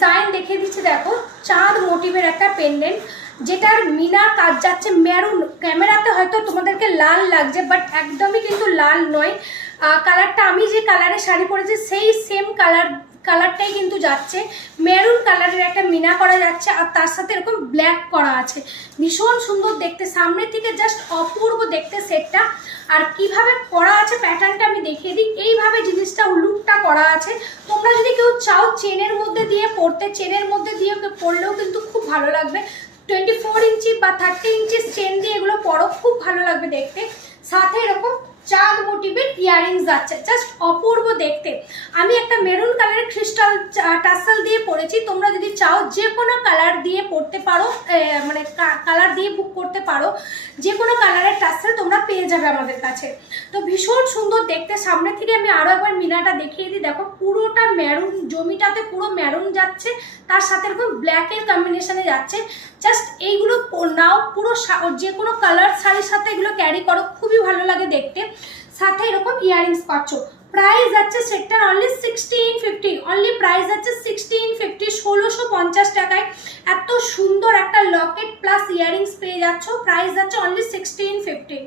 Design দেখিয়ে দিচ্ছি। দেখো চাঁদ মোটিভের একটা পেন্ডেন্ট, যেটার মিনার কাজ যাচ্ছে মেরুন। ক্যামেরাতে হয়তো তোমাদেরকে লাল লাগছে, বাট একদমই কিন্তু লাল নয়। কালারটা আমি যে কালারের শাড়ি পরেছি সেই সেম কালারটাই কিন্তু যাচ্ছে। মেরুন কালারের একটা মিনা করা যাচ্ছে, আর তার সাথে এরকম ব্ল্যাক করা আছে। ভীষণ সুন্দর দেখতে, সামনের থেকে জাস্ট অপূর্ব দেখতে সেটটা। আর কিভাবে করা আছে প্যাটার্নটা আমি দেখিয়ে দিই। এইভাবে জিনিসটা লুকটা করা আছে। তোমরা যদি কেউ চাও চেনের মধ্যে দিয়ে পরতে, চেনের মধ্যে দিয়ে পরলেও কিন্তু খুব ভালো লাগবে। 24 ইঞ্চি বা 30 ইঞ্চি চেন দিয়ে এগুলো পরো, খুব ভালো লাগবে দেখতে। সাথে এরকম চাঁদ মোটিভের ইয়াররিংস যাচ্ছে, জাস্ট অপূর্ব দেখতে। আমি একটা মেরুন কালারের ক্রিস্টাল টাসেল দিয়ে পরেছি। তোমরা যদি চাও যে কোনো কালার দিয়ে পরতে পারো, মানে কালার দিয়ে বুক করতে পারো। যে কোনো কালারের টাসেল তোমরা পেয়ে যাবে আমাদের কাছে। তো ভীষণ সুন্দর দেখতে। সামনে থেকে আমি আরও একবার মিনাটা দেখিয়ে দিই। দেখো পুরোটা মেরুন, জমিটাতে পুরো মেরুন যাচ্ছে, তার সাথে এরকম ব্ল্যাকের কম্বিনেশনে যাচ্ছে। জাস্ট এইগুলো নাও, পুরো যে কোনো কালার শাড়ির সাথে এগুলো ক্যারি করো, খুবই ভালো লাগে দেখতে। সাথে এরকম ইয়াররিংস পাচ্ছ। প্রাইস যাচ্ছে সেক্টর অনলি 1650, অনলি প্রাইস যাচ্ছে 1650, 1650 টাকায় এত সুন্দর একটা লকেট প্লাস ইয়াররিংস পেয়ে যাচ্ছ। প্রাইস যাচ্ছে অনলি 1650।